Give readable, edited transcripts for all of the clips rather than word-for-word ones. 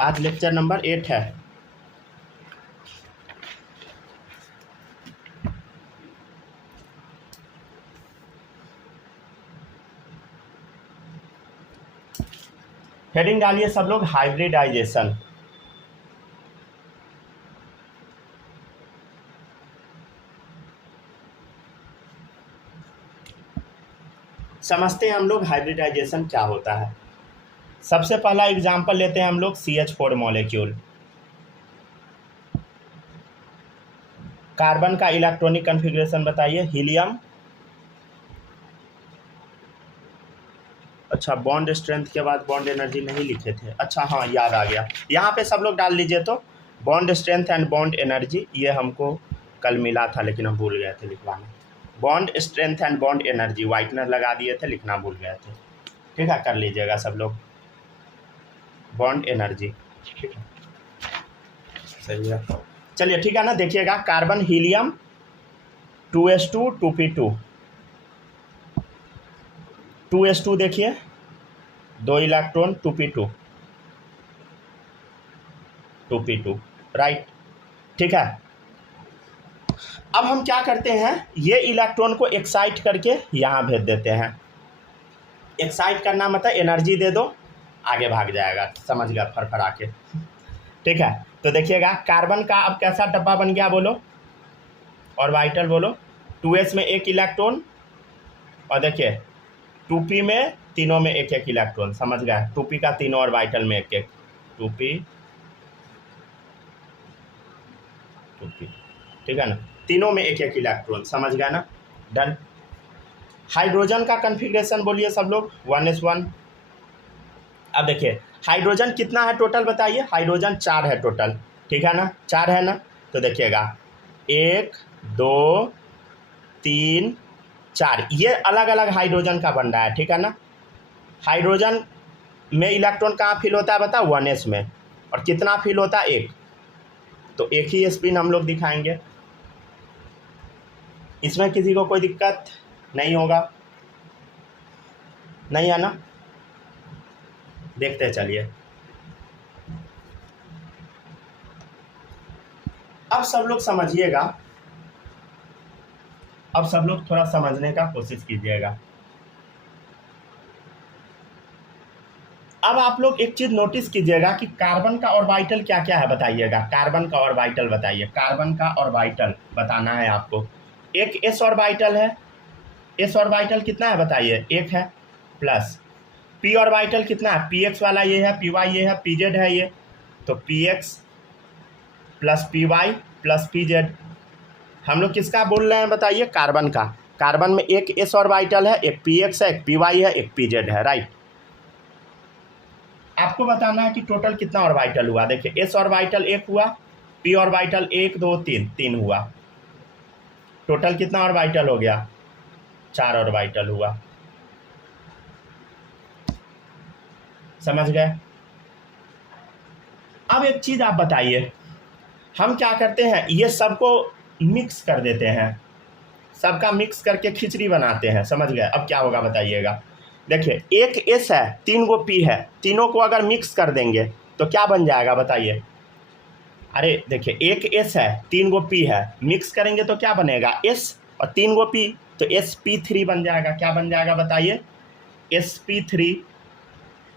आज lecture number 8 है। Heading डालिए सब लोग, हाइब्रिडाइजेशन। समझते हैं हम लोग हाइब्रिडाइजेशन क्या होता है। सबसे पहला एग्जांपल लेते हैं हम लोग CH4 मॉलिक्यूल। कार्बन का इलेक्ट्रॉनिक कॉन्फ़िगरेशन बताइए। हीलियम, अच्छा बॉन्ड स्ट्रेंथ के बाद बॉन्ड एनर्जी नहीं लिखे थे, अच्छा हाँ याद आ गया, यहाँ पे सब लोग डाल लीजिए। तो bond strength and bond energy ये हमको कल मिला था लेकिन हम भूल गए थे लिखवाना। Bond strength and bond energy whitener लगा दिए थे, लिखना भूल गए थे। ठीक है, कर लीजिएगा सब लोग। बॉन्ड एनर्जी ठीक है, सही है। चलिए ठीक है ना, देखिएगा carbon helium 2s2 2p2 2s2 देखिए 2 इलेक्ट्रॉन 2p2 राइट। ठीक है, अब हम क्या करते हैं, ये इलेक्ट्रॉन को एक्साइट करके यहाँ भेज देते हैं। एक्साइट करना मतलब एनर्जी दे दो, आगे भाग जाएगा, समझ गया फरफरा के। ठीक है, तो देखिएगा कार्बन का अब कैसा डब्बा बन गया बोलो, ऑर्बिटल बोलो। 2s में एक इलेक्ट्रॉन और देखिए 2p में तीनों में एक एक इलेक्ट्रॉन, समझ गए। 2p का तीनों ऑर्बिटल में एक एक, 2p ठीक है ना, तीनों में एक एक इलेक्ट्रॉन, समझ गए ना, डन। हाइड्रोजन का कॉन्फ़िगरेशन बोलिए सब लोग, 1s1। अब देखिए हाइड्रोजन कितना है टोटल बताइए। हाइड्रोजन 4 है टोटल, ठीक है ना, 4 है ना। तो देखिएगा 1 2 3 4, ये अलग अलग हाइड्रोजन का बन रहा है, ठीक है ना। हाइड्रोजन में इलेक्ट्रॉन कहाँ फिल होता है बता, 1s में, और कितना फिल होता है, 1। तो एक ही स्पिन हम लोग दिखाएंगे, इसमें किसी को कोई दिक्कत नहीं होगा, नहीं है ना। देखते चलिए, अब सब लोग समझिएगा, अब सब लोग थोड़ा समझने का कोशिश कीजिएगा। अब आप लोग एक चीज नोटिस कीजिएगा कि कार्बन का ऑर्बिटल क्या क्या है बताइएगा। कार्बन का ऑर्बिटल बताइए, कार्बन का ऑर्बिटल बताना है आपको। एक s ऑर्बिटल है, s ऑर्बिटल कितना है बताइए, 1 है, प्लस p ऑर्बिटल कितना है, px वाला ये है, py ये है, pz है ये, तो px plus py plus pz। हम लोग किसका बोल रहे हैं बताइए, कार्बन का। कार्बन में एक s ऑर्बिटल है, एक px है, एक py है, एक pz है, राइट। आपको बताना है कि टोटल कितना ऑर्बिटल हुआ। देखिए s ऑर्बिटल 1 हुआ, p ऑर्बिटल 1 2 3 हुआ, टोटल कितना ऑर्बिटल हो गया, 4 ऑर्बिटल हुआ, समझ गए। अब एक चीज आप बताइए, हम क्या करते हैं, ये सबको मिक्स कर देते हैं, सबका मिक्स करके खिचड़ी बनाते हैं, समझ गए। अब क्या होगा बताइएगा। देखिए एक s है, 3 गो p है, तीनों को अगर मिक्स कर देंगे तो क्या बन जाएगा बताइए। अरे देखिए एक s है, 3 गो p है, मिक्स करेंगे तो क्या बनेगा, s और 3 गो p, तो sp3 बन जाएगा। क्या बन जाएगा बताइए, sp3,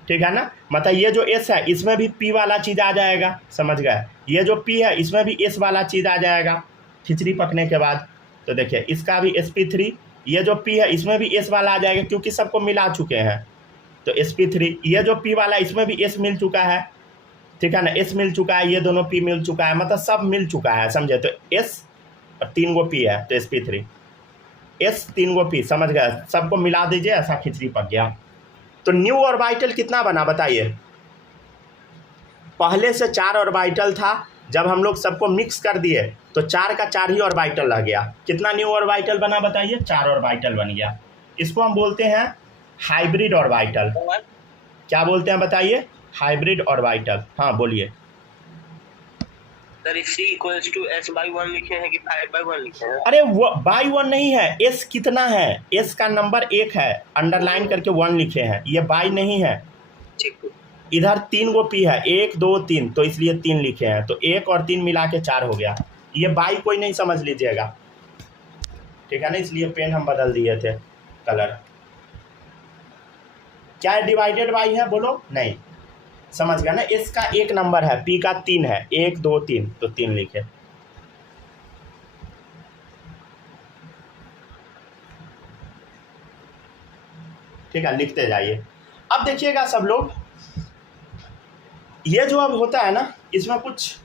ठीक है ना। मतलब ये जो s है इसमें भी p वाला चीज़ आ जाएगा, समझ गए। ये जो p है इसमें भी s वाला चीज़ आ जाएगा खिचड़ी पकने के बाद। तो देखिए इसका भी sp3, ये जो p है इसमें भी s वाला आ जाएगा क्योंकि सबको मिला चुके हैं, तो sp3। ये जो p वाला इसमें भी s मिल चुका है, ठीक है ना, s मिल चुका है, ये दोनों p मिल चुका है, मतलब सब मिल चुका है, समझे। तो s और 3 गो p है, तो sp3, s 3 गो p, समझ गए। सबको मिला दीजिए, ऐसा खिचड़ी पक गया। तो न्यू ऑर्बिटल कितना बना बताइए। पहले से 4 ऑर्बिटल था, जब हम लोग सबको मिक्स कर दिए तो 4 का 4 ही ऑर्बिटल रह गया। कितना न्यू ऑर्बिटल बना बताइए, 4 ऑर्बिटल बन गया। इसको हम बोलते हैं हाइब्रिड ऑर्बिटल। क्या बोलते हैं बताइए, हाइब्रिड ऑर्बिटल। हाँ बोलिए sir. C equals to S/1 लिखे हैं कि 5/1 लिखे हैं। अरे वो बाई 1 नहीं है, s कितना है, s का नंबर 1 है, अंडरलाइन करके 1 लिखे हैं, ये बाई नहीं है। ठीक, इधर 3 गो पी है, 1 2 3, तो इसलिए 3 लिखे हैं, तो 1 और 3 मिला के 4 हो गया। ये बाई कोई नहीं समझ लीजिएगा, ठीक है ना, इसलिए पेन हम बदल दिए थे कलर। क्या डिवाइडेड बाई है बोलो? नहीं, समझ गया ना। एस का 1 नंबर है, पी का 3 है, 1 2 3, तो 3 लिखे। ठीक है, लिखते जाइए। अब देखिएगा सब लोग, ये जो अब होता है ना, इसमें कुछ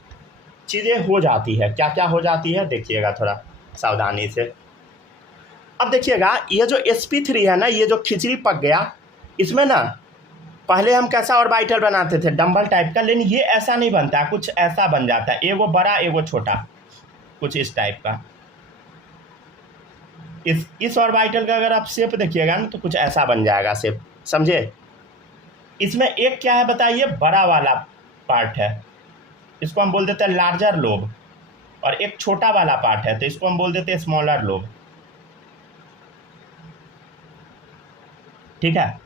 चीज़ें हो जाती है। क्या क्या हो जाती है देखिएगा थोड़ा सावधानी से। अब देखिएगा, ये जो sp3 है ना, ये जो खिचड़ी पक गया, इसमें ना पहले हम कैसा ऑर्बिटल बनाते थे, डंबल टाइप का, लेकिन ये ऐसा नहीं बनता, कुछ ऐसा बन जाता है, एगो बड़ा एगो छोटा, कुछ इस टाइप का। इस ऑर्बिटल का अगर आप शेप देखिएगा ना, तो कुछ ऐसा बन जाएगा शेप, समझे। इसमें एक क्या है बताइए, बड़ा वाला पार्ट है, इसको हम बोल देते हैं लार्जर लोब, और एक छोटा वाला पार्ट है, तो इसको हम बोल देते हैं स्मॉलर लोब। ठीक है,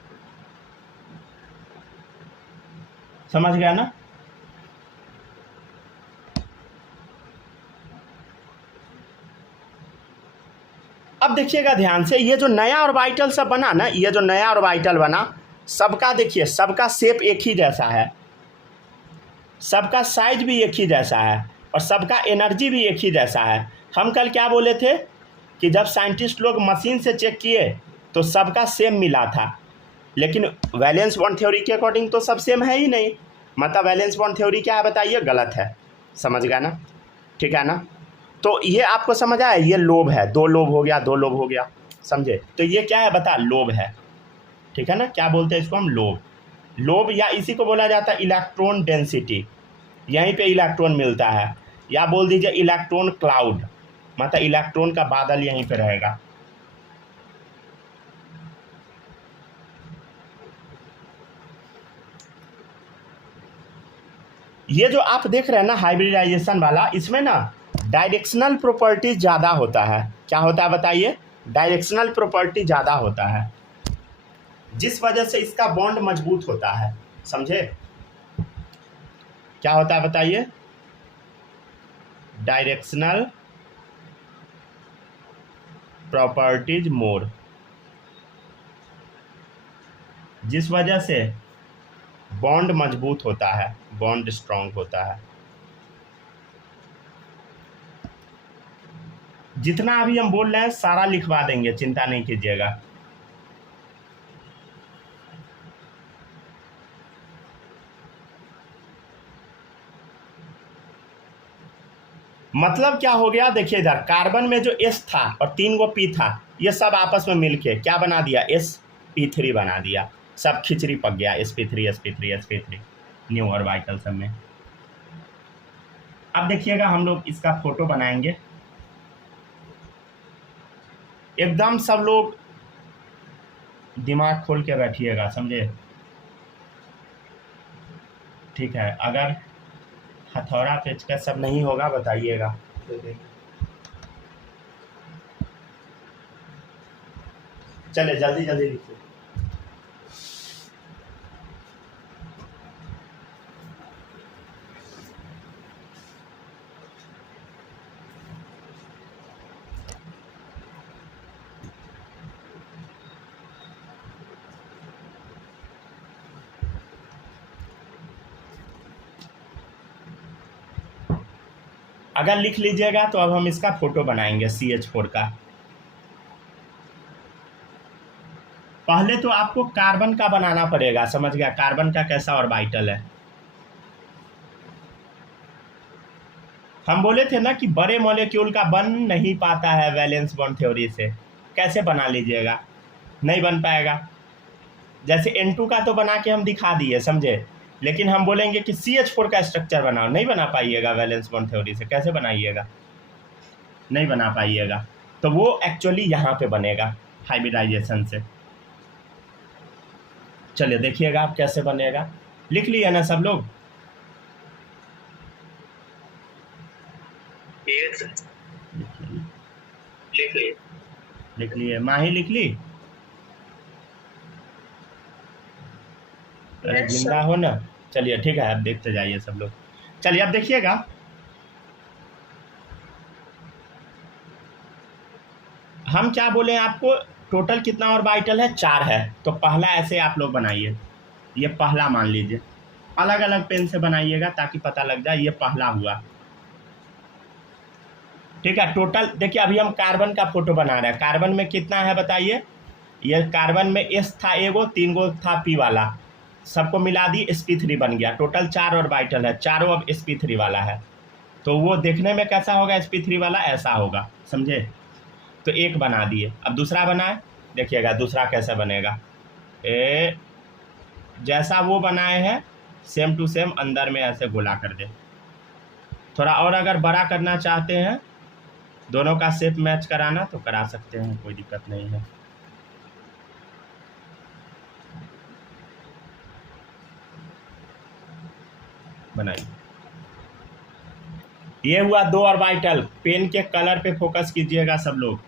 समझ गया ना। अब देखिएगा ध्यान से, ये जो नया ऑर्बिटल सब बना ना, ये जो नया ऑर्बिटल बना, सबका देखिए, सबका शेप एक ही जैसा है, सबका साइज भी एक ही जैसा है, और सबका एनर्जी भी एक ही जैसा है। हम कल क्या बोले थे कि जब साइंटिस्ट लोग मशीन से चेक किए तो सबका सेम मिला था, लेकिन वैलेंस बॉन्ड थ्योरी के अकॉर्डिंग तो सब सेम है ही नहीं। मतलब वैलेंस बॉन्ड थ्योरी क्या है बताइए, गलत है, समझ गया ना, ठीक है ना। तो ये आपको समझ आया, ये लोब है, 2 लोब हो गया, 2 लोब हो गया, समझे। तो ये क्या है बता, लोब है, ठीक है ना। क्या बोलते हैं इसको हम, लोब। लोब, या इसी को बोला जाता है इलेक्ट्रॉन डेंसिटी, यहीं पे इलेक्ट्रॉन मिलता है, या बोल दीजिए इलेक्ट्रॉन क्लाउड, मतलब इलेक्ट्रॉन का बादल यहीं पे रहेगा। ये जो आप देख रहे हैं ना हाइब्रिडाइजेशन वाला, इसमें ना डायरेक्शनल प्रॉपर्टी ज़्यादा होता है। क्या होता है बताइए, डायरेक्शनल प्रॉपर्टी ज़्यादा होता है, जिस वजह से इसका बॉन्ड मजबूत होता है, समझे। क्या होता है बताइए, डायरेक्शनल प्रॉपर्टीज मोर, जिस वजह से बॉन्ड मजबूत होता है, बॉन्ड स्ट्रांग होता है। जितना अभी हम बोल रहे हैं सारा लिखवा देंगे, चिंता नहीं कीजिएगा। मतलब क्या हो गया देखिए, इधर कार्बन में जो S था और 3 गो P था, ये सब आपस में मिलके क्या बना दिया, sp3 बना दिया, सब खिचड़ी पक गया, sp3 न्यू ऑर्बिटल सब में। अब देखिएगा हम लोग इसका फोटो बनाएंगे, एकदम सब लोग दिमाग खोल के बैठिएगा, समझे, ठीक है। अगर हथौड़ा पेचकस सब नहीं होगा बताइएगा। चले जल्दी जल्दी लिखिए। अगर लिख लीजिएगा तो अब हम इसका फोटो बनाएंगे CH4 का। पहले तो आपको कार्बन का बनाना पड़ेगा, समझ गया, कार्बन का कैसा ऑर्बिटल है। हम बोले थे ना कि बड़े मॉलिक्यूल का बन नहीं पाता है वैलेंस बॉन्ड थ्योरी से, कैसे बना लीजिएगा, नहीं बन पाएगा। जैसे N2 का तो बना के हम दिखा दिए, समझे, लेकिन हम बोलेंगे कि CH4 का स्ट्रक्चर बनाओ, नहीं बना पाइएगा वैलेंस बॉन्ड थ्योरी से, कैसे बनाइएगा, नहीं बना पाइएगा। तो वो एक्चुअली यहाँ पे बनेगा हाइब्रिडाइजेशन से। चलिए देखिएगा आप कैसे बनेगा, लिख लिया ना सब लोग। लिख लिए, माही लिख ली, अरे जिंदा हो ना। चलिए ठीक है, अब देखते जाइए सब लोग। चलिए अब देखिएगा, हम क्या बोले आपको, टोटल कितना ऑर्बिटल है, 4 है। तो पहला ऐसे आप लोग बनाइए, ये पहला मान लीजिए, अलग अलग पेन से बनाइएगा ताकि पता लग जाए, ये पहला हुआ। ठीक है, टोटल देखिए अभी हम कार्बन का फोटो बना रहे हैं। कार्बन में कितना है बताइए, ये कार्बन में एस था एगो, 3 गो था पी वाला, सबको मिला दी sp3 बन गया। टोटल 4 ऑर्बिटल है, चारों अब sp3 वाला है। तो वो देखने में कैसा होगा, sp3 वाला ऐसा होगा, समझे। तो एक बना दिए, अब दूसरा बनाए, देखिएगा दूसरा कैसे बनेगा। जैसा वो बनाए हैं सेम टू सेम अंदर में ऐसे गोला कर दे। थोड़ा और अगर बड़ा करना चाहते हैं, दोनों का शेप मैच कराना तो करा सकते हैं, कोई दिक्कत नहीं है। बनाइए, ये हुआ 2 ऑर्बिटल। पेन के कलर पे फोकस कीजिएगा सब लोग।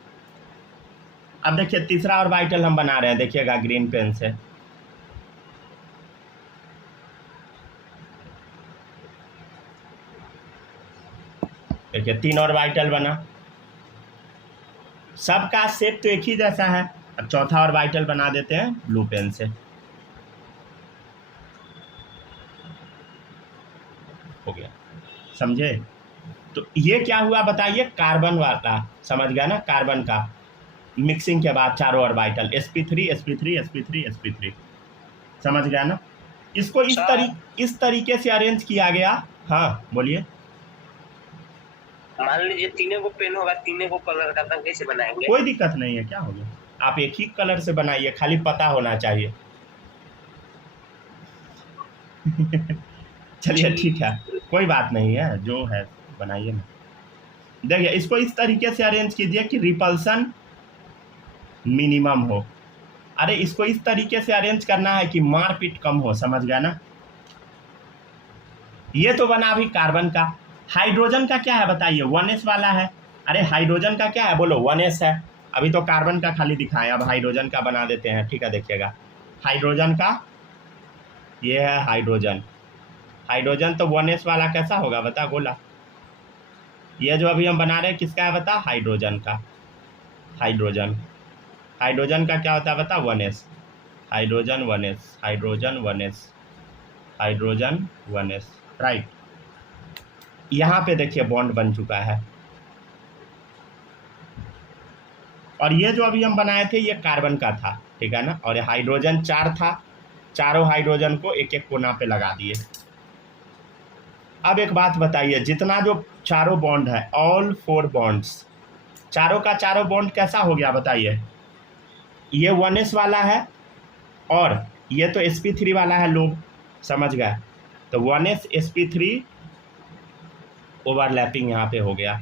अब देखिए तीसरा ऑर्बिटल हम बना रहे हैं, देखिएगा ग्रीन पेन से। देखिए 3 ऑर्बिटल बना, सबका शेप तो एक ही जैसा है। अब चौथा ऑर्बिटल बना देते हैं ब्लू पेन से, हो गया, समझे। तो ये क्या हुआ बताइए, कार्बन वाला, समझ गया ना, कार्बन का मिक्सिंग के बाद चारों orbital sp3 sp3 sp3 sp3, समझ गया ना। इसको इस तरीके से अरेंज किया गया। हाँ बोलिए। मान लीजिए तीनों को पेन होगा, तीनों को कलर का, तो कैसे बनाएंगे? कोई दिक्कत नहीं है, क्या हो गया, आप एक ही कलर से बनाइए, खाली पता होना चाहिए। चलिए ठीक है, कोई बात नहीं है, जो है बनाइए ना। देखिए इसको इस तरीके से अरेंज कीजिए कि रिपल्सन मिनिमम हो। अरे इसको इस तरीके से अरेंज करना है कि मारपीट कम हो, समझ गया ना। ये तो बना अभी कार्बन का। हाइड्रोजन का क्या है बताइए, 1s वाला है। अरे हाइड्रोजन का क्या है बोलो, 1s है। अभी तो कार्बन का खाली दिखाएं, अब हाइड्रोजन का बना देते हैं। ठीक है, देखिएगा हाइड्रोजन का, ये है हाइड्रोजन। हाइड्रोजन तो 1s वाला कैसा होगा बता गोला। ये जो अभी हम बना रहे हैं किसका है बता, हाइड्रोजन का। हाइड्रोजन, हाइड्रोजन का क्या होता है बता, 1s। Hydrogen 1s, hydrogen 1s, hydrogen 1s, right. यहाँ पे देखिए बॉन्ड बन चुका है। और ये जो अभी हम बनाए थे ये कार्बन का था, ठीक है ना। और ये हाइड्रोजन 4 था, चारों हाइड्रोजन को एक एक कोना पे लगा दिए। अब एक बात बताइए, जितना जो चारों बॉन्ड है, ऑल 4 बॉन्ड्स, चारों का चारों बॉन्ड कैसा हो गया बताइए। ये 1s वाला है और ये तो sp3 वाला है लोग, समझ गए। तो 1s sp3 ओवरलैपिंग यहाँ पे हो गया,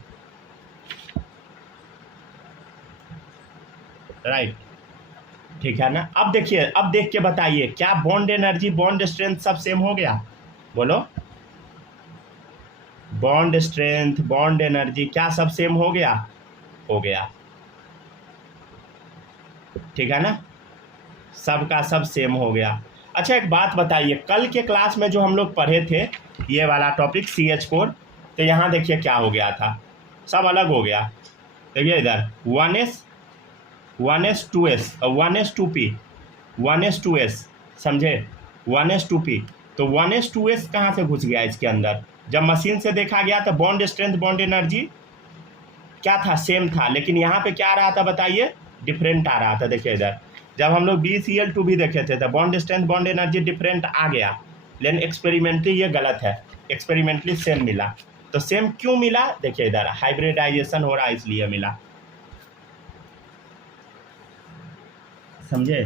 राइट। ठीक है ना। अब देखिए, अब देख के बताइए क्या बॉन्ड एनर्जी, बॉन्ड स्ट्रेंथ सब सेम हो गया, बोलो। बॉन्ड स्ट्रेंथ, बॉन्ड एनर्जी क्या सब सेम हो गया, हो गया, ठीक है ना, सबका सब सेम हो गया। अच्छा एक बात बताइए, कल के क्लास में जो हम लोग पढ़े थे ये वाला टॉपिक CH4, तो यहाँ देखिए क्या हो गया था, सब अलग हो गया। देखिए इधर 1s 2s और 1s 2p, 1s 2s, समझे, 1s 2p। तो 1s 2s कहाँ से घुस गया इसके अंदर, जब मशीन से देखा गया तो बॉन्ड स्ट्रेंथ, बॉन्ड एनर्जी क्या था, सेम था, लेकिन यहाँ पे क्या आ रहा था बताइए, डिफरेंट आ रहा था। देखिए इधर जब हम लोग BCl2 भी देखे थे तो bond strength, bond energy different आ गया, लेकिन एक्सपेरिमेंटली ये गलत है, एक्सपेरिमेंटली सेम मिला। तो सेम क्यों मिला, देखिए इधर हाइब्रिडाइजेशन हो रहा है इसलिए मिला, समझे।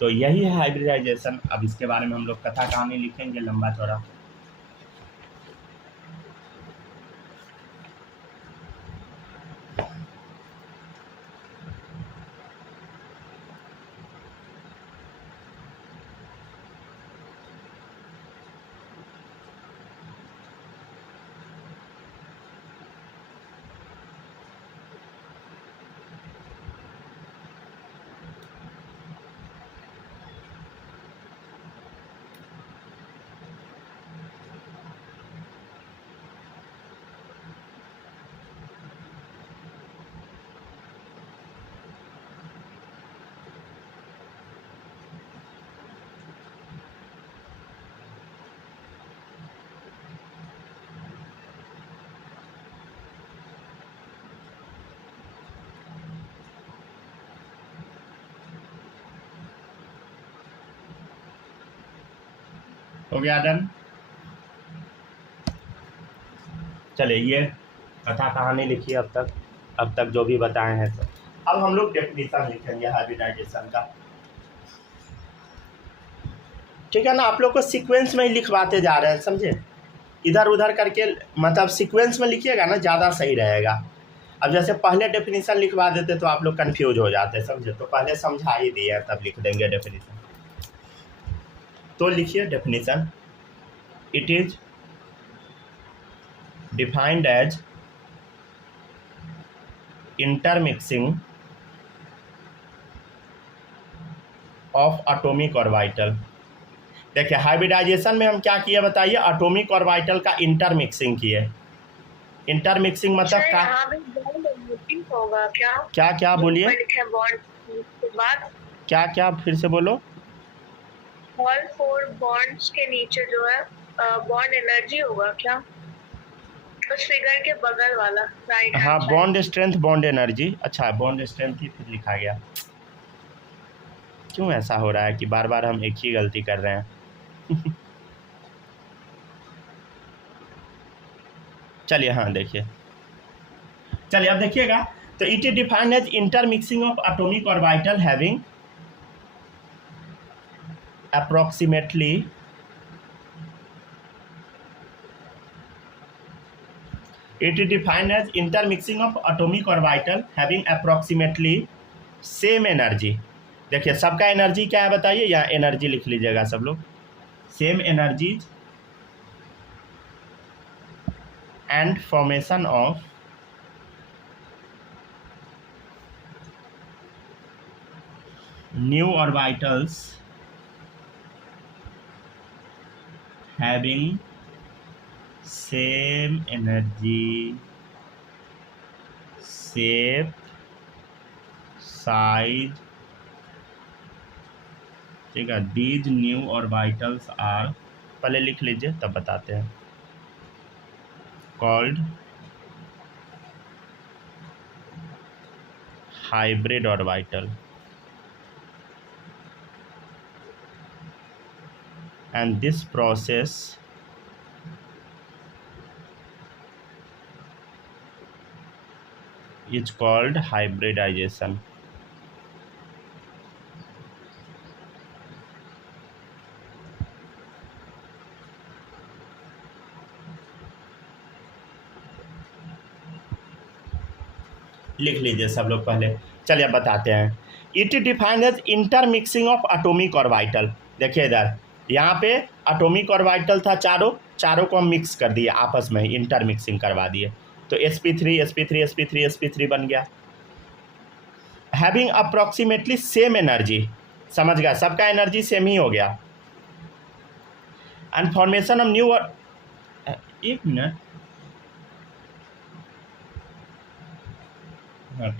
तो यही है हाइब्रिडाइजेशन। अब इसके बारे में हम लोग कथा कहानी लिखेंगे लंबा चौड़ा। हो गया डन। चलिए ये कथा कहानी लिखिए अब तक जो भी बताए हैं सब। अब हम लोग डेफिनेशन लिखेंगे हाइब्रिडाइजेशन का, ठीक है ना। आप लोग को सीक्वेंस में ही लिखवाते जा रहे हैं, समझे, इधर उधर करके, मतलब सीक्वेंस में लिखिएगा ना, ज़्यादा सही रहेगा। अब जैसे पहले डेफिनेशन लिखवा देते तो आप लोग कंफ्यूज हो जाते, समझे, तो पहले समझा ही दिए तब लिख देंगे डेफिनेशन। तो लिखिए definition, it is defined as intermixing of atomic orbital. देखिए हाइब्रिडाइजेशन में हम क्या किए बताइए, एटॉमिक ऑर्बिटल का इंटरमिक्सिंग किए। इंटरमिक्सिंग मतलब होगा क्या? क्या क्या बोलिए, बॉन्ड के बाद क्या क्या फिर से बोलो। ऑल 4 बॉन्ड्स के नीचे जो है बॉन्ड एनर्जी होगा क्या? उस फिगर के बगल वाला राइट। हाँ, बॉन्ड स्ट्रेंथ बॉन्ड एनर्जी। अच्छा, बॉन्ड स्ट्रेंथ ही फिर लिखा गया। क्यों ऐसा हो रहा है कि बार बार हम एक ही गलती कर रहे हैं। चलिए हाँ देखिए, चलिए अब देखिएगा। तो it is defined as intermixing of atomic orbital having approximately it is defined as intermixing of atomic orbital having approximately same energy। देखिए सबका एनर्जी क्या है बताइए, यहाँ एनर्जी लिख लीजिएगा सब लोग, same energy and formation of new orbitals having same energy, shape, size, ठीक है। दीज न्यू ऑर्बिटल्स आर, पहले लिख लीजिए तब बताते हैं, called hybrid orbital and this process is called hybridization। लिख लीजिए सब लोग पहले। चलिए अब बताते हैं। It defined as intermixing of atomic orbital. देखिए इधर यहाँ पे एटॉमिक ऑर्बिटल था, चारों को हम मिक्स कर दिए, आपस में ही इंटरमिक्सिंग करवा दिए, तो sp3 sp3 sp3 sp3 बन गया। हैविंग अप्रॉक्सीमेटली सेम एनर्जी, समझ गया, सबका एनर्जी सेम ही हो गया। एंड फॉर्मेशन ऑफ न्यू, एक मिनट,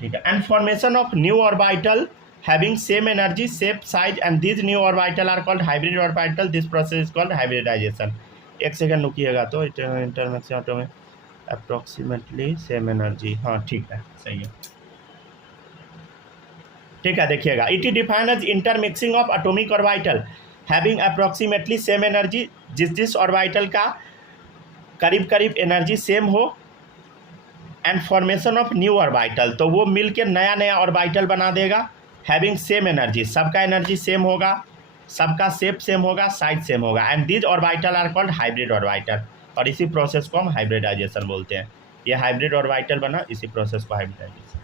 ठीक है। And formation of new orbital having same energy, shape, size and this new orbital are called hybrid orbital. This process is called hybridization. एक सेकंड रुकिएगा, तो intermixing automatic approximately same energy, हाँ ठीक है, सही है, ठीक है। देखिएगा, it is defined as intermixing of atomic orbital having approximately same energy, जिस ऑर्बिटल का करीब करीब एनर्जी सेम हो, and formation of new orbital, तो वो मिल के नया ऑर्बिटल बना देगा। हैविंग सेम एनर्जी, सबका एनर्जी सेम होगा, सबका शेप सेम होगा, साइज सेम होगा, and this orbital are called hybrid orbital. और इसी प्रोसेस को हम हाइब्रिडाइजेशन बोलते हैं। ये हाइब्रिड ऑर्बिटल बना, इसी प्रोसेस को हाइब्रिडाइजेशन,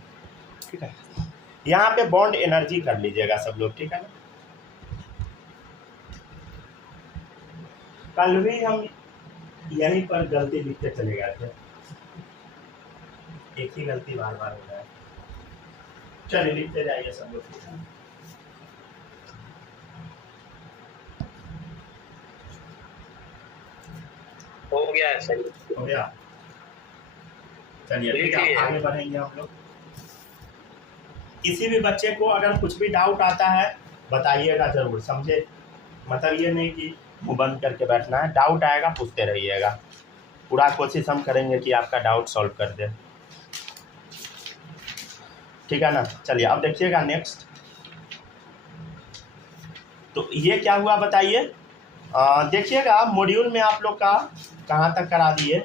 ठीक है। यहाँ पे बॉन्ड एनर्जी कर लीजिएगा सब लोग, ठीक है ना। कल भी हम यहीं पर गलती लिख के चले गए थे, एक ही गलती बार बार हो रहा है। चलिए लिखते जाइए सब लोग, ठीक है। हो गया है, सही हो गया। चलिए ठीक है, आगे बढ़ेंगे हम लोग। किसी भी बच्चे को अगर कुछ भी डाउट आता है बताइएगा जरूर, समझे, मतलब ये नहीं कि मुँह बंद करके बैठना है, डाउट आएगा पूछते रहिएगा, पूरा कोशिश हम करेंगे कि आपका डाउट सॉल्व कर दे, ठीक है ना। चलिए अब देखिएगा नेक्स्ट। तो ये क्या हुआ बताइए, देखिएगा मॉड्यूल में आप लोग का कहाँ तक करा दिए,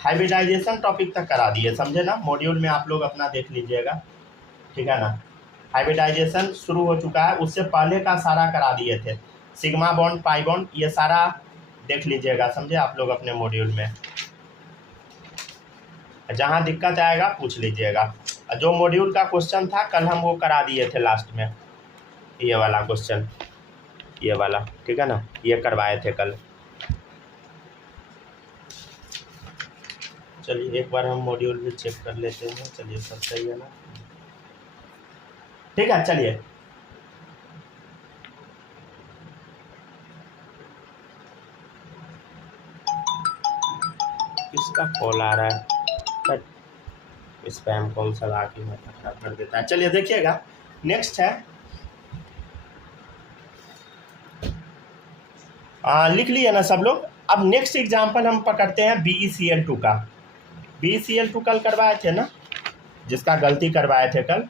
हाइब्रिडाइजेशन टॉपिक तक करा दिए, समझे ना। मॉड्यूल में आप लोग अपना देख लीजिएगा, ठीक है ना। हाइब्रिडाइजेशन शुरू हो चुका है, उससे पहले का सारा करा दिए थे, सिग्मा बॉन्ड, पाई बॉन्ड, ये सारा देख लीजिएगा, समझे आप लोग अपने मॉड्यूल में। जहाँ दिक्कत आएगा पूछ लीजिएगा। जो मॉड्यूल का क्वेश्चन था कल हम वो करा दिए थे लास्ट में, ये वाला क्वेश्चन, ये वाला, ठीक है ना, ये करवाए थे कल। चलिए एक बार हम मॉड्यूल भी चेक कर लेते हैं। चलिए सब सही है ना, ठीक है। चलिए किसका कॉल आ रहा है, स्पैम कॉल सब आके खराब कर देता है। चलिए देखिएगा, नेक्स्ट है, लिख लिए ना सब लोग। अब नेक्स्ट एग्जांपल हम पकड़ते हैं BeCl2 का। BeCl2 कल करवाए थे ना, जिसका गलती करवाए थे कल,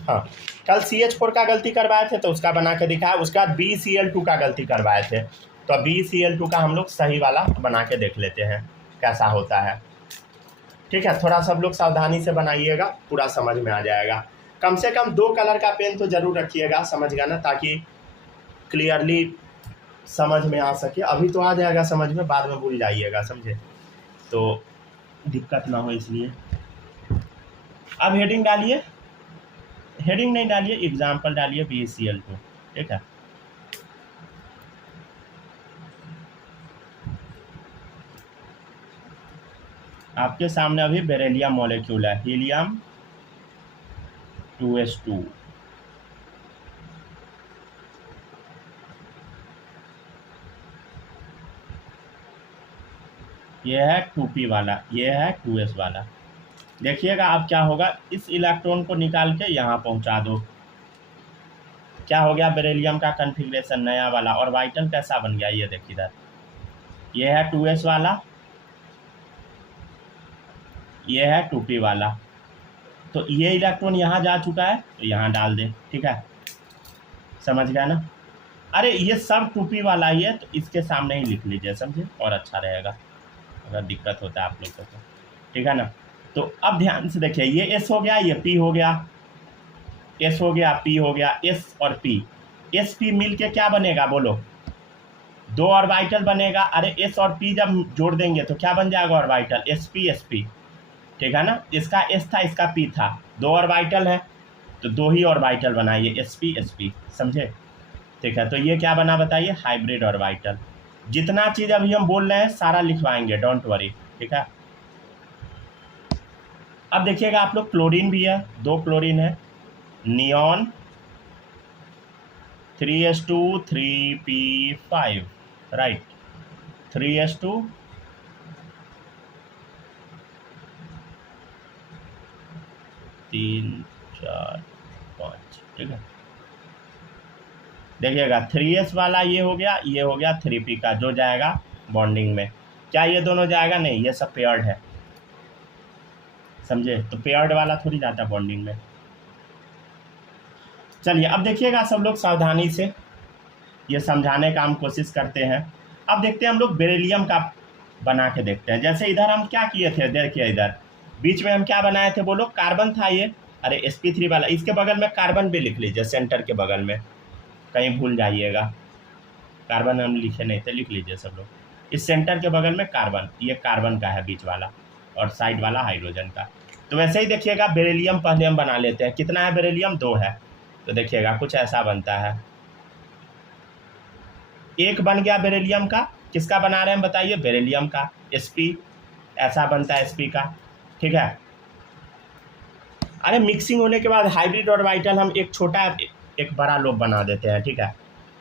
हाँ कल CH4 का गलती करवाए थे तो उसका बना के दिखाया, उसका बाद BeCl2 का गलती करवाए थे, तो BeCl2 का हम लोग सही वाला बना के देख लेते हैं कैसा होता है, ठीक है। थोड़ा सब लोग सावधानी से बनाइएगा, पूरा समझ में आ जाएगा। कम से कम 2 कलर का पेन तो ज़रूर रखिएगा, समझ गया ना, ताकि क्लियरली समझ में आ सके। अभी तो आ जाएगा समझ में, बाद में भूल जाइएगा, समझे, तो दिक्कत ना हो इसलिए। अब हेडिंग डालिए, हेडिंग नहीं डालिए, एग्जाम्पल डालिए BeCl2, ठीक है। आपके सामने अभी बेरिलियम मॉलिक्यूल है, हीलियम 2s2, ये है 2p वाला, ये है 2s वाला। देखिएगा अब क्या होगा, इस इलेक्ट्रॉन को निकाल के यहाँ पहुँचा दो, क्या हो गया बेरिलियम का कन्फिग्रेशन नया वाला, और वाइटल कैसा बन गया, ये देखिए इधर, ये है 2s वाला, ये है 2p वाला, तो ये इलेक्ट्रॉन यहाँ जा चुका है तो यहाँ डाल दे, ठीक है, समझ गया ना। अरे ये सब 2p वाला ही है तो इसके सामने ही लिख लीजिए, समझे, और अच्छा रहेगा अगर दिक्कत होता है आप लोग को तो, ठीक है ना। तो अब ध्यान से देखिए, ये S हो गया, ये P हो गया, S हो गया, P हो गया, S और P, S P मिल के क्या बनेगा बोलो, 2 ऑर्बिटल बनेगा। अरे S और P जब जोड़ देंगे तो क्या बन जाएगा ऑर्बिटल, SP SP, ठीक है ना। इसका S था, इसका P था, 2 ऑर्बिटल है तो 2 ही ऑर्बिटल बनाइए, SP SP, समझे, ठीक है। तो ये क्या बना बताइए, हाइब्रिड ऑर्बिटल। जितना चीज़ अभी हम बोल रहे हैं सारा लिखवाएंगे, डोंट वरी, ठीक है। अब देखिएगा आप लोग, क्लोरीन भी है, 2 क्लोरीन है, neon 3s2 3p5, right, 3s2 3 4 5, ठीक है। देखिएगा 3s वाला ये हो गया 3p का, जो जाएगा बॉन्डिंग में। क्या ये दोनों जाएगा, नहीं, ये सब पेयर्ड है, समझे, तो पेयर्ड वाला थोड़ी जाता बॉन्डिंग में। चलिए अब देखिएगा सब लोग सावधानी से, ये समझाने का हम कोशिश करते हैं। अब देखते हैं हम लोग बेरिलियम का बना के देखते हैं। जैसे इधर हम क्या किए थे, देखिए इधर बीच में हम क्या बनाए थे बोलो, कार्बन था ये, अरे sp3 वाला, इसके बगल में कार्बन भी लिख लीजिए, सेंटर के बगल में, कहीं भूल जाइएगा, कार्बन हम लिखे नहीं थे, लिख लीजिए सब लोग, इस सेंटर के बगल में कार्बन, ये कार्बन का है बीच वाला, और साइड वाला हाइड्रोजन का। तो वैसे ही देखिएगा बेरिलियम पहले हम बना लेते हैं। कितना है बेरिलियम, 2 है, तो देखिएगा कुछ ऐसा बनता है, एक बन गया बेरिलियम का, किसका बना रहे हैं बताइए, बेरिलियम का, sp, ऐसा बनता है sp का, ठीक है। अरे मिक्सिंग होने के बाद हाइब्रिड ऑर्बिटल हम एक छोटा एक बड़ा लोब बना देते हैं, ठीक है।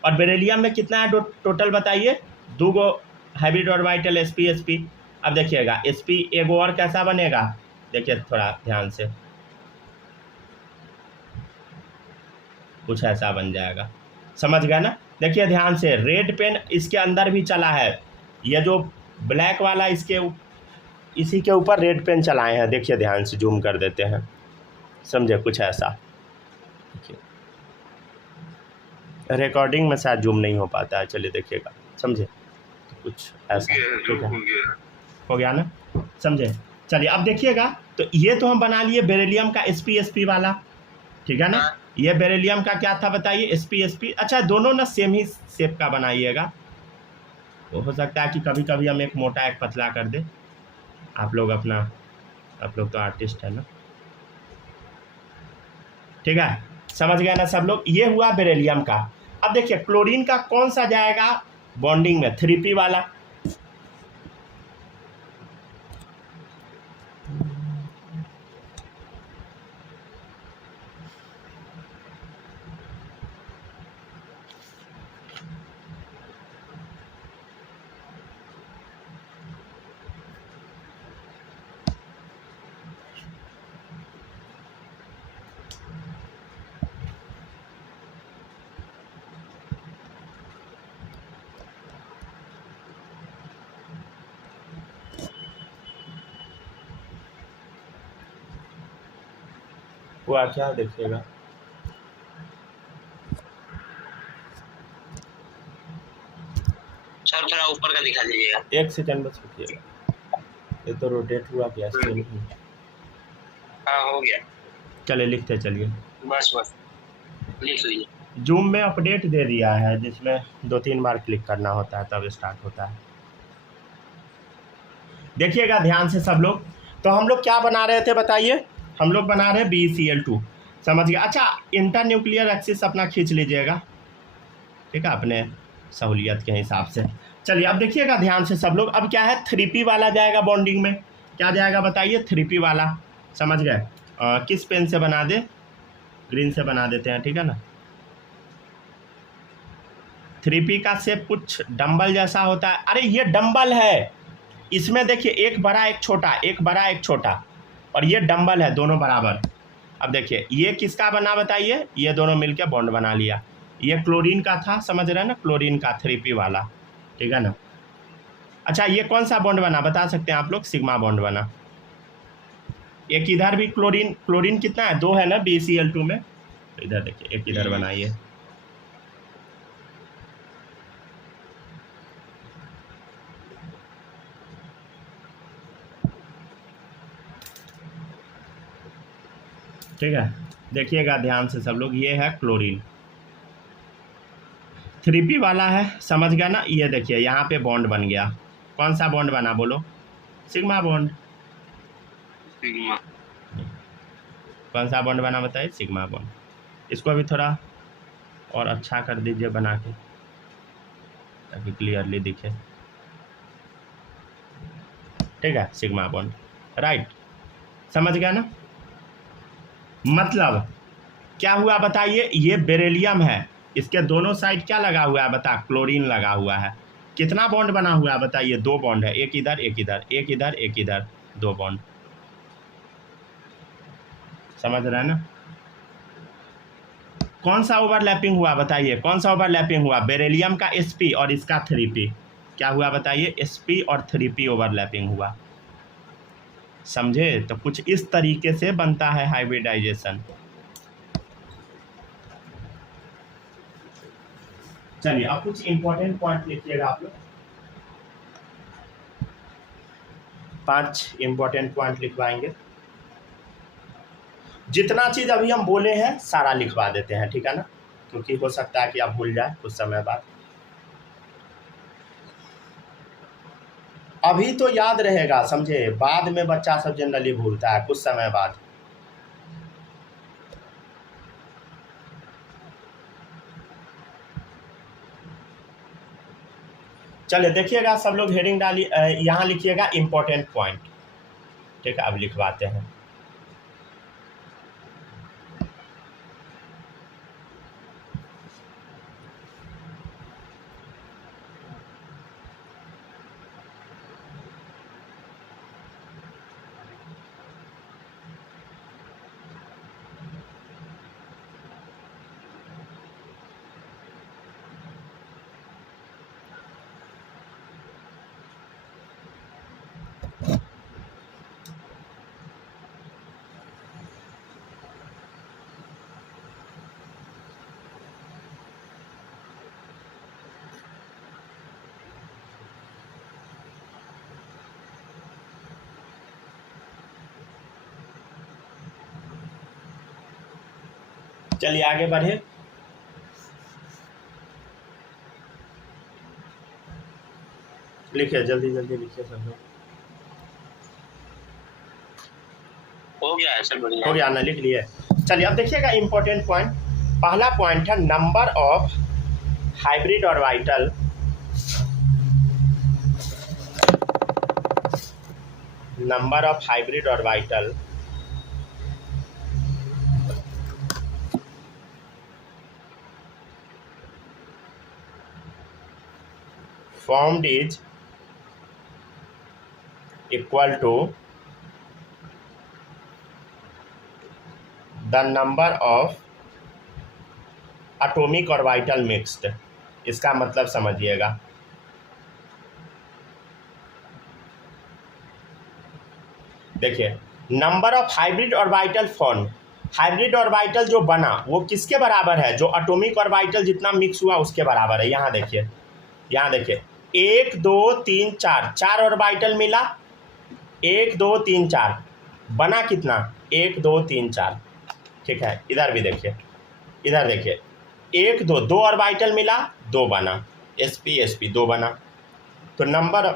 और बेरिलियम में कितना है टोटल बताइए, 2 गो हाइब्रिड ऑर्बिटल sp sp। अब देखिएगा sp एगो और कैसा बनेगा, देखिए थोड़ा ध्यान से, कुछ ऐसा बन जाएगा, समझ गया ना। देखिए ध्यान से, रेड पेन इसके अंदर भी चला है, ये जो ब्लैक वाला इसी के ऊपर रेड पेन चलाए हैं, देखिए ध्यान से, जूम कर देते हैं, समझे, कुछ ऐसा। रिकॉर्डिंग में शायद जूम नहीं हो पाता है, चलिए देखिएगा, समझे, तो कुछ ऐसा, ठीक है, हो गया ना, समझे। चलिए अब देखिएगा, तो ये तो हम बना लिए बेरिलियम का sp वाला, ठीक है ना। ये बेरिलियम का क्या था बताइए, sp। अच्छा दोनों ना सेम ही शेप का बनाइएगा, तो हो सकता है कि कभी कभी हम एक मोटा एक पतला कर दे। आप लोग तो आर्टिस्ट है ना, ठीक है, समझ गया ना सब लोग। ये हुआ बेरिलियम का। अब देखिए क्लोरीन का कौन सा जाएगा बॉन्डिंग में, 3p वाला। हुआ क्या देखिएगा, सर थोड़ा ऊपर का दिखा दीजिएगा। 1 सेकंड बस रुकिएगा, ये तो रोटेट हुआ क्या स्क्रीन। हाँ हो गया, चलिए लिखते चलिए। बस लिख लीजिए। जूम में अपडेट दे दिया है, जिसमें 2-3 बार क्लिक करना होता है तब स्टार्ट होता है। देखिएगा ध्यान से सब लोग, तो हम लोग क्या बना रहे थे बताइए, हम लोग बना रहे हैं BeCl2, समझ गया। अच्छा इंटर न्यूक्लियर एक्सिस अपना खींच लीजिएगा, ठीक है, अपने सहूलियत के हिसाब से। चलिए अब देखिएगा ध्यान से सब लोग, अब क्या है 3p वाला जाएगा बॉन्डिंग में, क्या जाएगा बताइए, 3p वाला, समझ गए। किस पेन से बना दे, ग्रीन से बना देते हैं, ठीक है ना। 3p का शेप कुछ डंबल जैसा होता है, अरे ये डंबल है, इसमें देखिए एक बड़ा एक छोटा, एक बड़ा एक छोटा, और ये डंबल है दोनों बराबर। अब देखिए ये किसका बना बताइए, ये दोनों मिलकर बॉन्ड बना लिया, ये क्लोरीन का था, समझ रहे हैं ना, क्लोरीन का 3p वाला, ठीक है ना। अच्छा ये कौन सा बॉन्ड बना बता सकते हैं आप लोग, सिग्मा बॉन्ड बना। एक इधर भी क्लोरीन कितना है, 2 है ना BeCl2 में, तो इधर देखिए एक इधर बनाइए, ठीक है। देखिएगा ध्यान से सब लोग, ये है क्लोरीन, 3p वाला है, समझ गया ना। ये देखिए यहाँ पे बॉन्ड बन गया, कौन सा बॉन्ड बना बोलो, सिग्मा बॉन्ड। सिग्मा, कौन सा बॉन्ड बना बताइए, सिग्मा बॉन्ड। इसको अभी थोड़ा और अच्छा कर दीजिए बना के, ताकि क्लियरली दिखे, ठीक है, सिग्मा बॉन्ड, राइट, समझ गया ना। मतलब क्या हुआ बताइए, ये बेरिलियम है, इसके दोनों साइड क्या लगा हुआ है बता, क्लोरीन लगा हुआ है। कितना बॉन्ड बना हुआ है बताइए, 2 बॉन्ड है, एक इधर एक इधर, एक इधर एक इधर, 2 बॉन्ड, समझ रहे हैं ना। कौन सा ओवरलैपिंग हुआ बताइए, कौन सा ओवरलैपिंग हुआ, बेरिलियम का sp और इसका 3p, क्या हुआ बताइए, sp और 3p ओवरलैपिंग हुआ, समझे। तो कुछ इस तरीके से बनता है हाइब्रिडाइजेशन। चलिए अब कुछ इंपॉर्टेंट पॉइंट लिखिएगा आप लोग, 5 इंपॉर्टेंट पॉइंट लिखवाएंगे। जितना चीज अभी हम बोले हैं सारा लिखवा देते हैं, ठीक है ना, क्योंकि हो सकता है कि आप भूल जाए कुछ समय बाद। अभी तो याद रहेगा, समझे, बाद में बच्चा सब जनरली भूलता है कुछ समय बाद। चलिए देखिएगा सब लोग, हेडिंग डालिए, यहाँ लिखिएगा इंपॉर्टेंट पॉइंट, ठीक है, अब लिखवाते हैं। चलिए आगे बढ़े। लिखिए जल्दी जल्दी लिखिए सब लोग। हो गया है सर, बढ़िया हो गया ना, लिख लिए। चलिए अब देखिएगा इंपॉर्टेंट पॉइंट। पहला पॉइंट है number of hybrid orbital number of hybrid orbital formed is equal to the number of atomic orbital mixed। इसका मतलब समझिएगा। देखिए number of hybrid orbital form, hybrid orbital जो बना वो किसके बराबर है? जो एटॉमिक ऑर्बिटल जितना मिक्स हुआ उसके बराबर है। यहाँ देखिए, यहाँ देखिए 1 2 3 4, 4 ऑर्बिटल मिला। 1 2 3 4 बना कितना? 1 2 3 4। ठीक है, इधर भी देखिए, इधर देखिए 1 2, 2 ऑर्बिटल मिला, 2 बना, sp 2 बना। तो number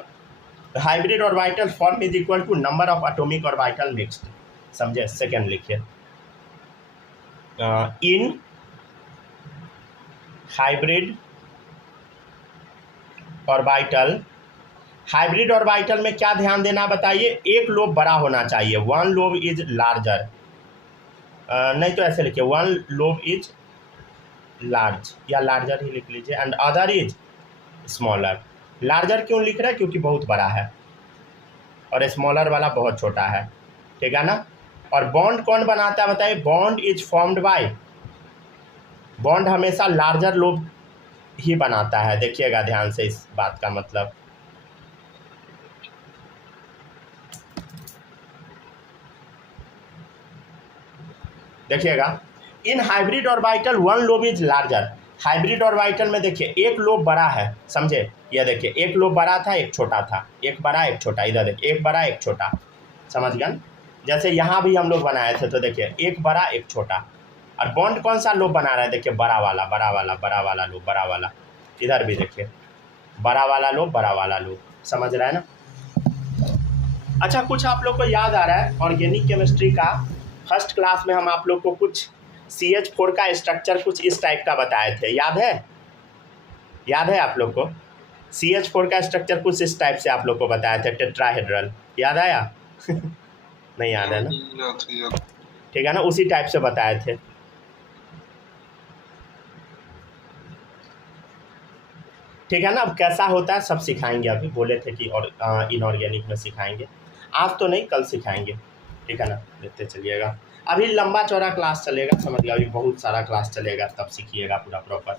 hybrid orbital form is equal to number of atomic orbital mixed. समझे? सेकेंड लिखिए, in hybrid orbital, hybrid orbital में क्या ध्यान देना बताइए? एक लोब बड़ा होना चाहिए, वन लोब इज लार्जर। नहीं तो ऐसे लिखिए, वन लोब इज लार्ज या लार्जर ही लिख लीजिए, and other is smaller. Larger क्यों लिख रहे हैं? क्योंकि बहुत बड़ा है, और स्मॉलर वाला बहुत छोटा है। ठीक है ना? और बॉन्ड कौन बनाता है बताइए? Bond is formed by, bond हमेशा लार्जर लोब ही बनाता है। देखिएगा ध्यान से इस बात का मतलब। देखिएगा इन hybrid orbital one lobe is larger. Hybrid orbital में देखिए एक लोब बड़ा है, समझे? ये देखिए एक लोब बड़ा था, एक छोटा था, एक बड़ा एक छोटा। इधर देखिए एक बड़ा एक छोटा, समझ गए? जैसे यहाँ भी हम लोग बनाए थे, तो देखिए एक बड़ा एक छोटा। और बॉन्ड कौन सा लोब बना रहा है? देखिए बड़ा वाला, बड़ा वाला, बड़ा वाला लोब, बड़ा वाला। इधर भी देखिए बड़ा वाला लोब, बड़ा वाला लोब। समझ रहा है ना? अच्छा, कुछ आप लोग को याद आ रहा है ऑर्गेनिक केमिस्ट्री का फर्स्ट क्लास में हम आप लोग को कुछ CH4 का स्ट्रक्चर कुछ इस टाइप का बताए थे, याद है? याद है आप लोग को? CH4 का स्ट्रक्चर कुछ इस टाइप से आप लोग को बताए थे, टेट्राहेड्रल। याद आया? नहीं याद है ना? ठीक है ना, उसी टाइप से बताए थे। ठीक है ना? अब कैसा होता है सब सिखाएंगे। अभी बोले थे कि और इनऑर्गेनिक में सिखाएंगे, आज तो नहीं, कल सिखाएंगे। ठीक है ना? देखते चलिएगा। अभी लंबा चौड़ा क्लास चलेगा, समझ गया? अभी बहुत सारा क्लास चलेगा, तब सीखिएगा पूरा प्रॉपर।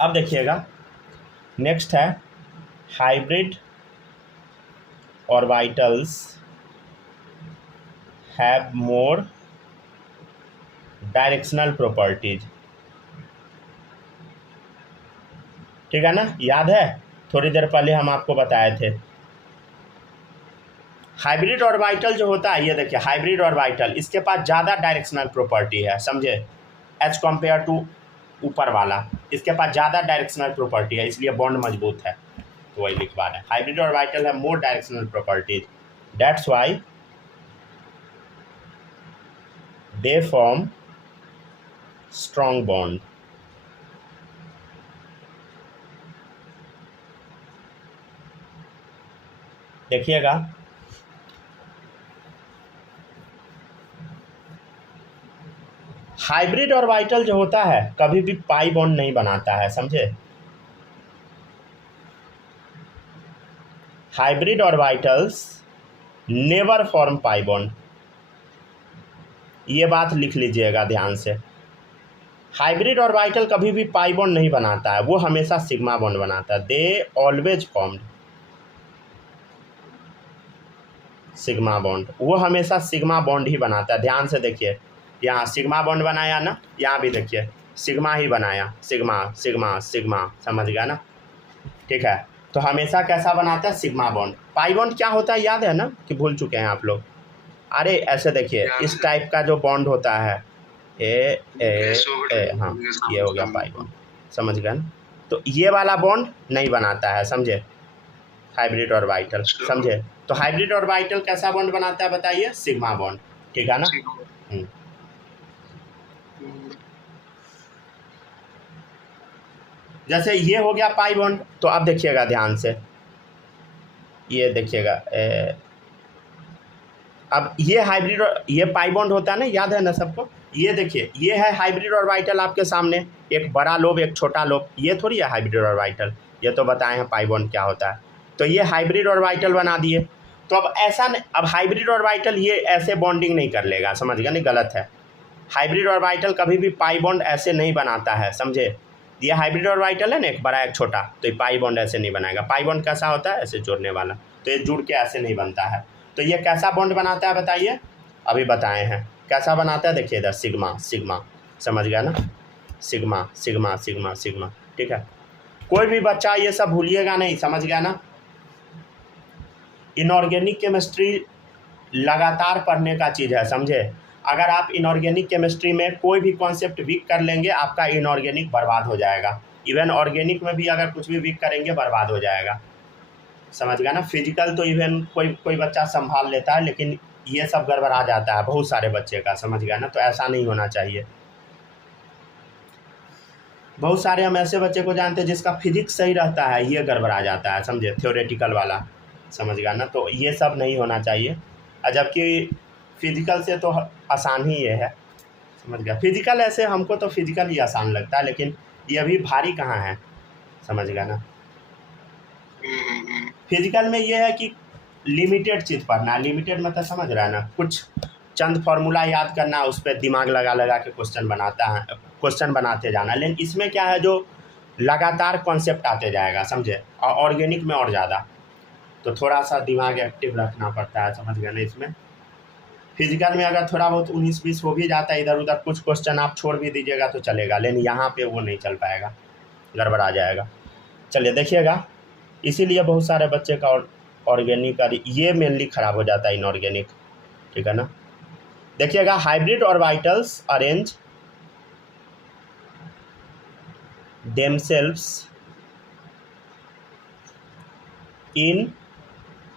अब देखिएगा नेक्स्ट है hybrid orbitals have more directional properties. ठीक है ना? याद है? थोड़ी देर पहले हम आपको बताए थे। हाइब्रिड ऑर्बिटल जो होता है, ये देखिए हाइब्रिड ऑर्बिटल, इसके पास ज़्यादा डायरेक्शनल प्रॉपर्टी है, समझे? एज कम्पेयर टू ऊपर वाला, इसके पास ज़्यादा डायरेक्शनल प्रॉपर्टी है, इसलिए बॉन्ड मजबूत है। तो वही लिखवा रहे हैं, हाइब्रिड ऑर्बिटल है more directional properties, that's why they form strong bond. देखिएगा हाइब्रिड ऑर्बिटल जो होता है कभी भी पाई बॉन्ड नहीं बनाता है, समझे? Hybrid orbitals never form pi bond, ये बात लिख लीजिएगा ध्यान से। हाइब्रिड ऑर्बिटल कभी भी पाई बॉन्ड नहीं बनाता है, वो हमेशा सिग्मा बॉन्ड बनाता है। They always formed sigma bond, वो हमेशा सिग्मा बॉन्ड ही बनाता है। ध्यान से देखिए, यहाँ सिग्मा बॉन्ड बनाया ना, यहाँ भी देखिए सिग्मा ही बनाया, सिग्मा सिग्मा सिग्मा, समझ गया ना? ठीक है, तो हमेशा कैसा बनाता है? Sigma bond. पाई बॉन्ड क्या होता है याद है ना? कि भूल चुके हैं आप लोग? अरे ऐसे देखिए, इस टाइप का जो बॉन्ड होता है हाँ, ये हो गया पाई बॉन्ड, समझ गए ना। तो ये वाला बॉन्ड नहीं बनाता है, समझे, हाइब्रिड ऑर्बिटल, समझे। तो हाइब्रिड ऑर्बिटल कैसा बॉन्ड बनाता है बताइए, सिग्मा बॉन्ड, ठीक है ना। जैसे ये हो गया पाई बॉन्ड, तो अब देखिएगा ध्यान से, ये देखिएगा अब ये हाइब्रिड, ये पाई बॉन्ड होता है ना, याद है ना सबको। ये देखिए, ये है हाइब्रिड ऑर्बिटल आपके सामने, एक बड़ा लोब एक छोटा लोब, ये थोड़ी है हाइब्रिड ऑर्बिटल, ये तो बताए हैं पाई बॉन्ड क्या होता है। तो ये हाइब्रिड ऑर्बिटल बना दिए। तो अब ऐसा नहीं, अब हाइब्रिड ऑर्बिटल ये ऐसे बॉन्डिंग नहीं कर लेगा, समझ गया, नहीं, गलत है। हाइब्रिड ऑर्बिटल कभी भी पाई बॉन्ड ऐसे नहीं बनाता है, समझे। ये हाइब्रिड ऑर्बिटल है ना, एक बड़ा एक छोटा, तो ये पाई बॉन्ड ऐसे नहीं बनाएगा। पाई बॉन्ड कैसा होता है, ऐसे जोड़ने वाला, तो ये जुड़ के ऐसे नहीं बनता है। तो ये कैसा बॉन्ड बनाता है बताइए, अभी बताए हैं कैसा बनाता है, देखिए इधर सिग्मा सिग्मा, समझ गया ना, सिग्मा सिग्मा सिग्मा सिग्मा, ठीक है। कोई भी बच्चा ये सब भूलिएगा नहीं, समझ गया ना। इनऑर्गेनिक केमिस्ट्री लगातार पढ़ने का चीज़ है, समझे। अगर आप इनऑर्गेनिक केमिस्ट्री में कोई भी कॉन्सेप्ट वीक कर लेंगे, आपका इनऑर्गेनिक बर्बाद हो जाएगा। इवन ऑर्गेनिक में भी अगर कुछ भी वीक करेंगे, बर्बाद हो जाएगा, समझ गया ना। फिजिकल तो इवन कोई बच्चा संभाल लेता है, लेकिन ये सब गड़बड़ा जाता है बहुत सारे बच्चे का, समझ गया ना। तो ऐसा नहीं होना चाहिए। बहुत सारे हम ऐसे बच्चे को जानते हैं जिसका फिजिक्स सही रहता है, ये गड़बड़ा जाता है, समझे, थ्योरेटिकल वाला, समझ गया ना। तो ये सब नहीं होना चाहिए। जबकि फिजिकल से तो आसान ही ये है, समझ गया। फिजिकल ऐसे हमको तो फिजिकल ही आसान लगता है, लेकिन ये अभी भारी कहाँ है, समझ गया ना। फिजिकल में ये है कि लिमिटेड चीज़ पढ़ना है, लिमिटेड मतलब समझ रहा है ना, कुछ चंद फार्मूला याद करना, उस पर दिमाग लगा लगा के क्वेश्चन बनाते जाना। लेकिन इसमें क्या है, जो लगातार कॉन्सेप्ट आते जाएगा, समझे। और ऑर्गेनिक में और ज़्यादा, तो थोड़ा सा दिमाग एक्टिव रखना पड़ता है, समझ गया ना। इसमें फिजिकल में अगर थोड़ा बहुत 19-20 हो भी जाता है इधर उधर, कुछ क्वेश्चन आप छोड़ भी दीजिएगा तो चलेगा, लेकिन यहाँ पे वो नहीं चल पाएगा, गड़बड़ा जाएगा। चलिए देखिएगा, इसीलिए बहुत सारे बच्चे का ऑर्गेनिक का ये मेनली ख़राब हो जाता है, इनऑर्गेनिक, ठीक है ना। देखिएगा, हाइब्रिड ऑर्बिटल्स अरेंज themselves इन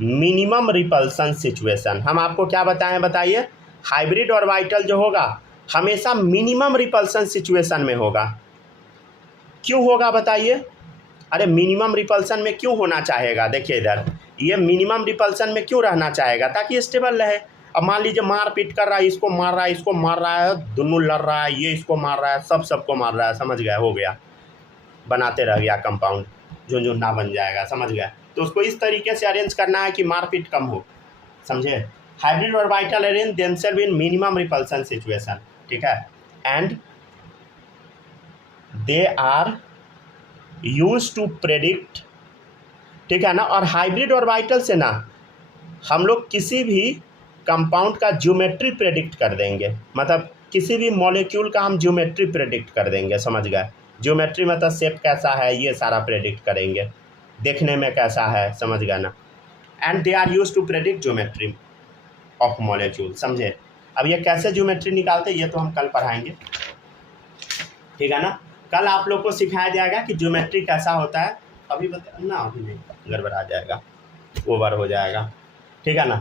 मिनिमम रिपल्सन सिचुएशन। हम आपको क्या बताएं, बताइए। हाइब्रिड ऑर्बिटल जो होगा हमेशा मिनिमम रिपल्सन सिचुएशन में होगा। क्यों होगा बताइए। अरे मिनिमम रिपल्सन में क्यों होना चाहेगा, देखिए इधर, ये मिनिमम रिपल्सन में क्यों रहना चाहेगा, ताकि स्टेबल रहे। अब मान लीजिए मार पीट कर रहा है, इसको मार रहा है, इसको मार रहा है, दोनों लड़ रहा है, ये इसको मार रहा है, सबको मार रहा है, समझ गया, हो गया, बनाते रह गया कंपाउंड, झुनझुना बन जाएगा, समझ गया। तो उसको इस तरीके से अरेंज करना है कि मारपीट कम हो, समझे। Hybrid orbital arrange themselves in minimum repulsion situation, ठीक है, and they are use to predict, ठीक है ना। और हाइब्रिड ऑर्बिटल से ना हम लोग किसी भी कंपाउंड का ज्योमेट्री प्रेडिक्ट कर देंगे, मतलब किसी भी मॉलिक्यूल का हम ज्योमेट्री प्रेडिक्ट कर देंगे, समझ गए। ज्योमेट्री मतलब शेप कैसा है, ये सारा प्रेडिक्ट करेंगे, देखने में कैसा है, समझ गया ना। And they are use to predict geometry of molecule, समझे। अब ये कैसे ज्योमेट्री निकालते ये तो हम कल पढ़ाएंगे, ठीक है ना। कल आप लोग को सिखाया जाएगा कि ज्योमेट्री कैसा होता है। अभी बता ना, अभी नहीं, गड़बड़ा जाएगा, ओवर हो जाएगा, ठीक है ना।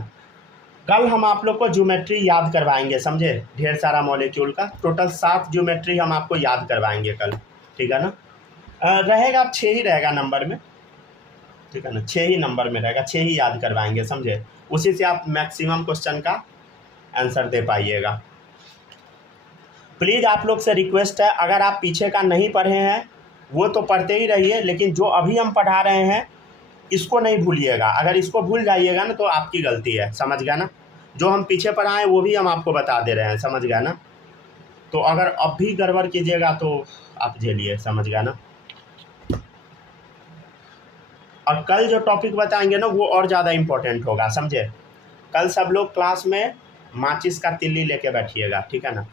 कल हम आप लोग को ज्योमेट्री याद करवाएंगे, समझे, ढेर सारा मॉलिक्यूल का, टोटल 7 ज्योमेट्री हम आपको याद करवाएंगे कल, ठीक है ना। रहेगा 6 ही रहेगा नंबर में, ठीक है ना, 6 ही नंबर में रहेगा, 6 ही याद करवाएंगे, समझे। उसी से आप मैक्सिमम क्वेश्चन का आंसर दे पाइएगा। प्लीज़ आप लोग से रिक्वेस्ट है, अगर आप पीछे का नहीं पढ़े हैं वो तो पढ़ते ही रहिए, लेकिन जो अभी हम पढ़ा रहे हैं इसको नहीं भूलिएगा। अगर इसको भूल जाइएगा ना तो आपकी गलती है, समझ गया ना। जो हम पीछे पढ़ाएं वो भी हम आपको बता दे रहे हैं, समझ गया ना। तो अगर अब भी गड़बड़ कीजिएगा तो आप झेलिए, समझ गया ना। और कल जो टॉपिक बताएंगे ना वो और ज़्यादा इम्पोर्टेंट होगा, समझे। कल सब लोग क्लास में माचिस का तिल्ली लेके बैठिएगा, ठीक है ना।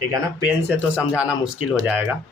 ठीक है ना, पेन से तो समझाना मुश्किल हो जाएगा।